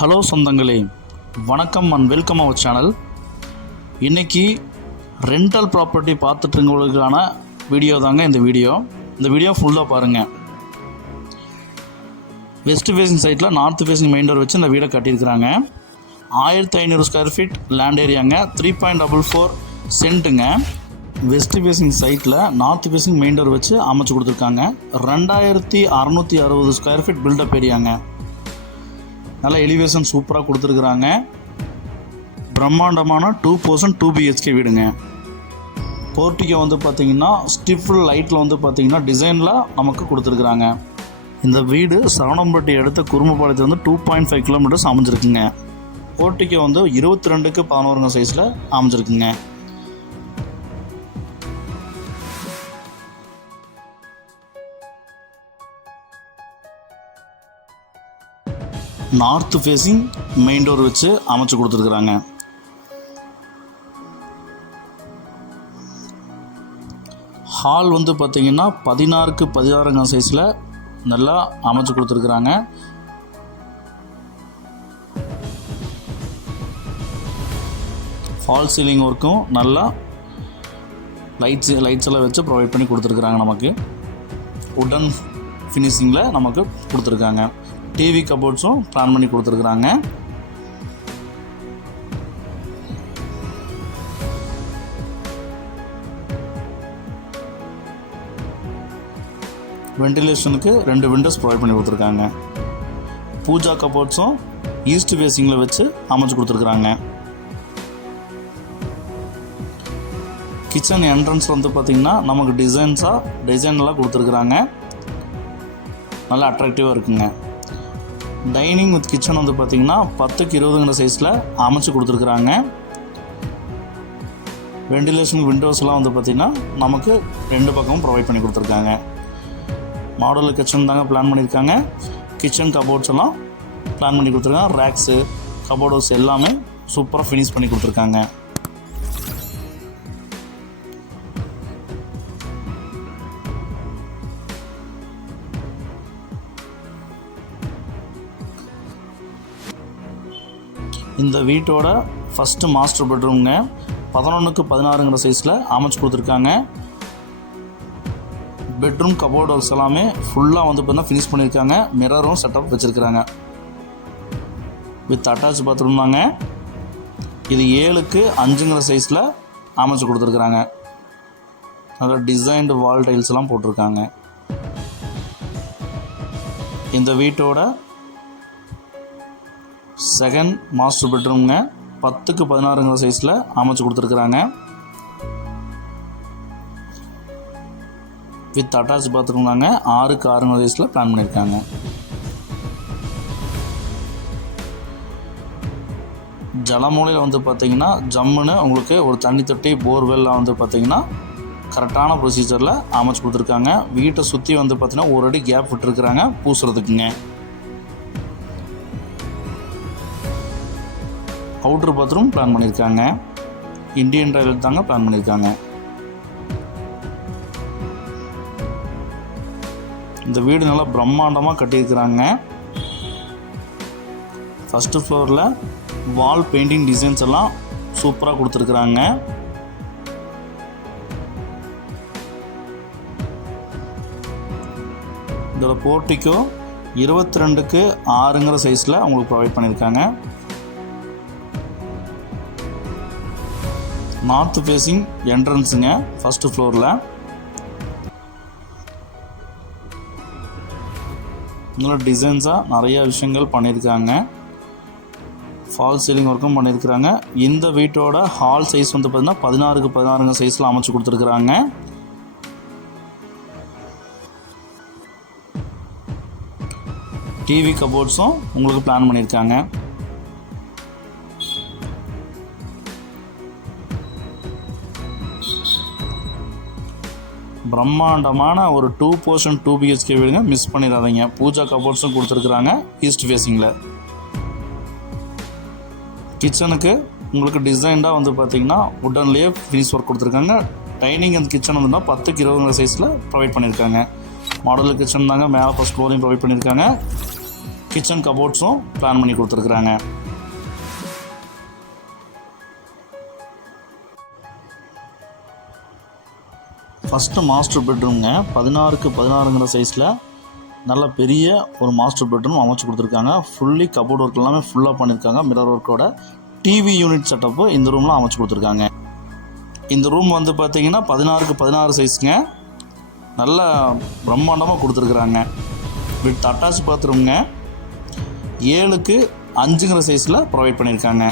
Hello சொந்தங்களே, வணக்கம் and welcome our channel. இன்றைக்கி ரெண்டல் ப்ராப்பர்ட்டி பார்த்துட்டுங்களுக்கான வீடியோ தாங்க இந்த வீடியோ ஃபுல்லாக பாருங்கள். வெஸ்ட் ஃபேஸிங் சைட்டில் நார்த் ஃபேஸிங் மெயின் டோர் வச்சு இந்த வீடை கட்டியிருக்கிறாங்க. 1500 ஸ்கொயர் ஃபீட் லேண்ட் ஏரியாங்க, 3.44 சென்ட்டுங்க. வெஸ்ட் ஃபேஸிங் சைட்டில் நார்த் ஃபேஸிங் மெயின் டோர் வச்சு அமைச்சு கொடுத்துருக்காங்க. 2660 ஸ்கொயர் ஃபீட் பில்டப் ஏரியாங்க. நல்ல எலிவேஷன் சூப்பராக கொடுத்துருக்குறாங்க. பிரம்மாண்டமான 2 BHK வீடுங்க. போர்ட்டிகோ வந்து பார்த்திங்கன்னா ஸ்டிஃபில் லைட்டில் பார்த்திங்கன்னா டிசைனில் நமக்கு கொடுத்துருக்குறாங்க. இந்த வீடு சரவணம்பட்டி அடுத்த குருமபாளையத்தில் 2.5 கிலோமீட்டர்ஸ் அமைஞ்சிருக்குங்க. போர்ட்டிகோ 22x11 சைஸில் அமைஞ்சிருக்குங்க. நார்த் ஃபேஸிங் மெயின் டோர் வச்சு அமைச்சு கொடுத்துருக்குறாங்க. ஹால் பார்த்திங்கன்னா 16x16 சைஸில் நல்லா அமைச்சு கொடுத்துருக்குறாங்க. ஃபால் சீலிங் ஒர்க்கும் நல்லா லைட்ஸ் எல்லாம் வச்சு ப்ரொவைட் பண்ணி கொடுத்துருக்குறாங்க. நமக்கு உடன் ஃபினிஷிங்கில் நமக்கு கொடுத்துருக்காங்க. டிவி கபோர்ட்ஸும் பிளான் பண்ணி கொடுத்துருக்குறாங்க. வென்டிலேஷனுக்கு 2 விண்டோஸ் ப்ரொவைட் பண்ணி கொடுத்துருக்காங்க. பூஜா கபோர்ட்ஸும் ஈஸ்ட் ஃபேஸிங்கில் வச்சு அமைச்சு கொடுத்துருக்குறாங்க. கிச்சன் என்ட்ரன்ஸ் பார்த்திங்கன்னா நமக்கு டிசைன்லாம் கொடுத்துருக்குறாங்க. நல்லா அட்ராக்டிவாக இருக்குங்க. டைனிங் வித் கிச்சன் பார்த்திங்கன்னா 10x20 சைஸில் அமைச்சு கொடுத்துருக்குறாங்க. வெண்டிலேஷன் விண்டோஸ்லாம் பார்த்திங்கன்னா நமக்கு 2 பக்கமும் ப்ரொவைட் பண்ணி கொடுத்துருக்காங்க. மாடுலர் கிச்சன் தாங்க பிளான் பண்ணியிருக்காங்க. கிச்சன் கபோர்ட்ஸ் எல்லாம் பிளான் பண்ணி கொடுத்துருக்காங்க. ரேக்ஸு கபோர்ட்ஸ் எல்லாமே சூப்பராக ஃபினிஷ் பண்ணி கொடுத்துருக்காங்க. இந்த வீட்டோட ஃபஸ்ட்டு மாஸ்டர் பெட்ரூம்ங்க. 11x16 சைஸில் அமைச்சு கொடுத்துருக்காங்க. பெட்ரூம் கபோர்ட் ஒர்க்ஸ் எல்லாமே ஃபுல்லாக பார்த்தீங்கன்னா ஃபினிஷ் பண்ணியிருக்காங்க. மிரரும் செட்டப் வச்சுருக்குறாங்க. வித் அட்டாச் பாத்ரூம் தாங்க. இது 7x5 சைஸில் அமைச்சு கொடுத்துருக்குறாங்க. நல்லா டிசைன்டு வால் டைல்ஸ் எல்லாம் போட்டிருக்காங்க. இந்த வீட்டோட செகண்ட் மாஸ்டர் பெட்ரூம்ங்க. 10x16 சைஸில் அமைச்சு கொடுத்துருக்குறாங்க. வித் அட்டாச் பாத்ரூம் தாங்க. 6x6 சைஸில் பிளான் பண்ணியிருக்காங்க. ஜலமூலையில் பார்த்திங்கன்னா ஜம்முன்னு உங்களுக்கு ஒரு தண்ணி தொட்டி போர்வெல்லாம் பார்த்திங்கன்னா கரெக்டான ப்ரொசீஜரில் அமைச்சு கொடுத்துருக்காங்க. வீட்டை சுற்றி பார்த்திங்கன்னா ஒரு அடி கேப் விட்டுருக்குறாங்க பூசுறதுக்குங்க. அவுட்ரு பாத்ரூம் பிளான் பண்ணியிருக்காங்க. இண்டியன் டாய்லெட் தாங்க பிளான் பண்ணியிருக்காங்க. இந்த வீடு நல்லா பிரம்மாண்டமாக கட்டியிருக்கிறாங்க. ஃபஸ்ட்டு ஃப்ளோரில் வால் பெயிண்டிங் டிசைன்ஸ் எல்லாம் சூப்பராக கொடுத்துருக்குறாங்க. இதோட போர்ட்டிக்கோ 22x6 சைஸில் அவங்களுக்கு ப்ரொவைட் பண்ணியிருக்காங்க. நார்த் ஃபேஸிங் என்ட்ரன்ஸுங்க ஃபஸ்ட்டு ஃப்ளோரில். நல்ல டிசைன்ஸாக நிறைய விஷயங்கள் பண்ணியிருக்காங்க. ஃபால் சீலிங் ஒர்க்கும் பண்ணியிருக்கிறாங்க. இந்த வீட்டோட ஹால் சைஸ் பார்த்திங்கன்னா 16x16 சைஸில் அமைச்சு கொடுத்துருக்குறாங்க. டிவி கபோர்ட்ஸும் உங்களுக்கு பிளான் பண்ணியிருக்காங்க. பிரம்மாண்டமான ஒரு 2 BHK வீடுங்க. மிஸ் பண்ணிடாதீங்க. பூஜா கபோர்ட்ஸும் கொடுத்துருக்குறாங்க ஈஸ்ட் ஃபேஸிங்கில். கிச்சனுக்கு உங்களுக்கு டிசைன்டாக பார்த்திங்கன்னா உடன்லேயே ஃபினிஷ் ஒர்க் கொடுத்துருக்காங்க. டைனிங் அந்த கிச்சன் 10x20 சைஸில் ப்ரொவைட் பண்ணியிருக்காங்க. மாடலர் கிச்சன் தாங்க. மேலே ஃபஸ்ட் ஃப்ளோரையும் ப்ரொவைட் பண்ணியிருக்காங்க. கிச்சன் கபோர்ட்ஸும் பிளான் பண்ணி கொடுத்துருக்குறாங்க. ஃபஸ்ட்டு மாஸ்டர் பெட்ரூம்ங்க 16க்கு 16ங்கிற சைஸில் நல்ல பெரிய ஒரு மாஸ்டர் பெட்ரூம் அமைச்சு கொடுத்துருக்காங்க. ஃபுல்லி கபோர்ட் ஒர்க் எல்லாமே ஃபுல்லாக பண்ணியிருக்காங்க. மிரர் ஒர்க்கோட டிவி யூனிட் செட்டப்பு இந்த ரூமில் அமைச்சு கொடுத்துருக்காங்க. இந்த ரூம் வந்து பார்த்திங்கன்னா 16க்கு 16 சைஸுங்க. நல்ல பிரம்மாண்டமாக கொடுத்துருக்குறாங்க. வித் அட்டாச் பாத்ரூம்ங்க 7க்கு 5ங்கிற சைஸில் ப்ரொவைட் பண்ணியிருக்காங்க.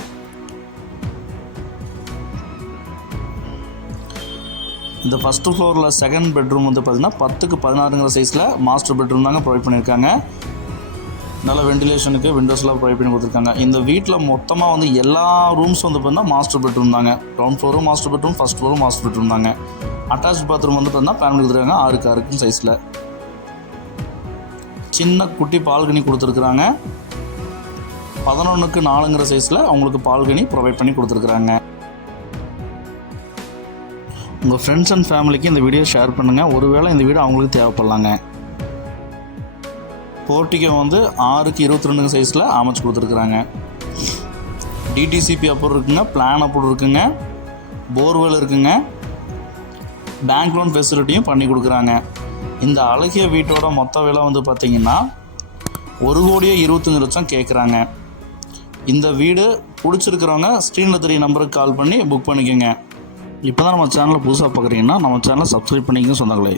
இந்த ஃபஸ்ட்டு ஃப்ளோரில் செகண்ட் பெட்ரூம் வந்து பார்த்திங்கன்னா 10க்கு 16ங்கிற சைஸில் மாஸ்டர் பெட்ரூம் தாங்க ப்ரொவைட் பண்ணியிருக்காங்க. நல்ல வெண்டிலேஷனுக்கு விண்டோஸ்லாம் ப்ரொவைட் பண்ணி கொடுத்துருக்காங்க. இந்த வீட்டில் மொத்தமாக வந்து எல்லா ரூம்ஸ் வந்து பார்த்திங்கன்னா மாஸ்டர் பெட்ரூம் தாங்க. கிரவுண்ட் ஃப்ளோரும் மாஸ்டர் பெட்ரூம், ஃபஸ்ட் ஃப்ளோரும் மாஸ்டர் பெட்ரூம் தாங்க. அட்டாச் பாத்ரூம் வந்து பார்த்திங்கன்னா பிளான் கொடுத்துருக்காங்க 6க்கு 6 சைஸில். சின்ன குட்டி பால்கனி கொடுத்துருக்குறாங்க. 11க்கு 4ங்கிற சைஸில் அவங்களுக்கு பால்கனி ப்ரொவைட் பண்ணி கொடுத்துருக்குறாங்க. உங்கள் ஃப்ரெண்ட்ஸ் அண்ட் ஃபேமிலிக்கு இந்த வீடியோ ஷேர் பண்ணுங்கள். ஒருவேளை இந்த வீடியோ அவங்களுக்கு தேவைப்படலாங்க. போர்ட்டிகோ வந்து 6க்கு 22 சைஸில் அமைச்சு கொடுத்துருக்குறாங்க. டிடிசிபி அப்ரூவ் இருக்குங்க, பிளான் அப்ரூவ் இருக்குங்க, போர்வெல் இருக்குங்க, பேங்க் லோன் ஃபெசிலிட்டியும் பண்ணி கொடுக்குறாங்க. இந்த அழகிய வீட்டோட மொத்த விலை வந்து பார்த்திங்கன்னா 1,25,00,000 கேட்குறாங்க. இந்த வீடு பிடிச்சிருக்கிறவங்க ஸ்க்ரீனில் தெரிய நம்பருக்கு கால் பண்ணி புக் பண்ணிக்கோங்க. இப்போ தான் நம்ம சேனலை புதுசாக பார்க்குறீங்கன்னா நம்ம சேனலை சப்ஸ்கிரைப் பண்ணிக்கங்க சொந்தங்களே.